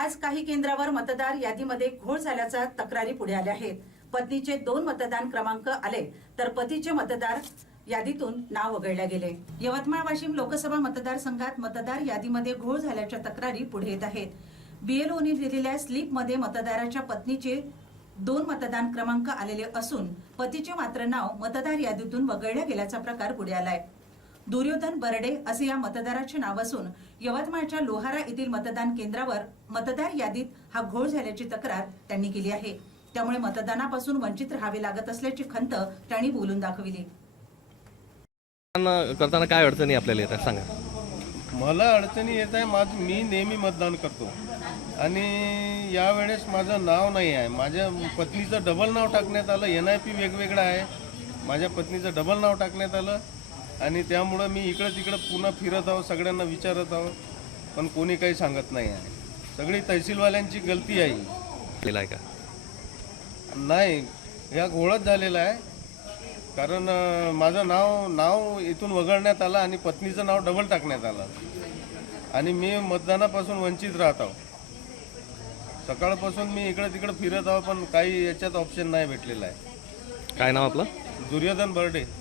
आज काही केंद्रावर मतदार यादीमध्ये घोळ झाल्याच्या तक्रारी पुढे आल्या आहेत. पत्नीचे दोन मतदान क्रमांक आले तर पतीचे मतदार यादीतून नाव वगळले गेले. यवतमाळ वाशिम लोकसभा मतदारसंघात मतदार यादीमध्ये घोळ झाल्याच्या तक्रारी पुढे येत आहेत. बीएलओने दिलेल्या स्लिपमध्ये मतदाराच्या पत्नीचे दोन मतदान क्रमांक आलेले असून पतीचे मात्र नाव मतदार यादीतून वगळल्या गेल्याचा प्रकार पुढे आलाय. दुर्योधन बर्डे असे या मतदाराचे नाव असून यवतमाळच्या लोहारा येथील मतदान केंद्रावर मतदार यादीत हा घोळ झाल्याची तक्रार त्यांनी केली आहे. त्यामुळे मतदानापासून वंचित राहावे लागत असल्याची खंत त्यांनी बोलून दाखविली. करताना काय अडचणी आपल्याला येतात सांगा. मला अडचणी येत आहे माझ मी नेहमी मतदान करतो. आणि यावेळेस माझं नाव नाही आहे. माझ्या पत्नीचं डबल नाव टाकण्यात आलं एन आय पी वेगवेगळं आहे. माझ्या पत्नीचं डबल नाव टाकण्यात आलं. आणि त्यामुळं मी इकडं तिकडं पुन्हा फिरत आहो सगळ्यांना विचारत आहो. पण कोणी काही सांगत नाही आहे. सगळी तहसीलवाल्यांची गलती आहे. का? नाही ह्या घोळच झालेला आहे. कारण माझं नाव नाव इथून वगळण्यात आलं आणि पत्नीचं नाव डबल टाकण्यात आलं. आणि मी मतदानापासून वंचित राहत आहो. सकाळपासून मी इकडं तिकडं फिरत आहो पण काही याच्यात ऑप्शन नाही भेटलेला आहे. काय नाव आपलं? दुर्योधन बर्डे.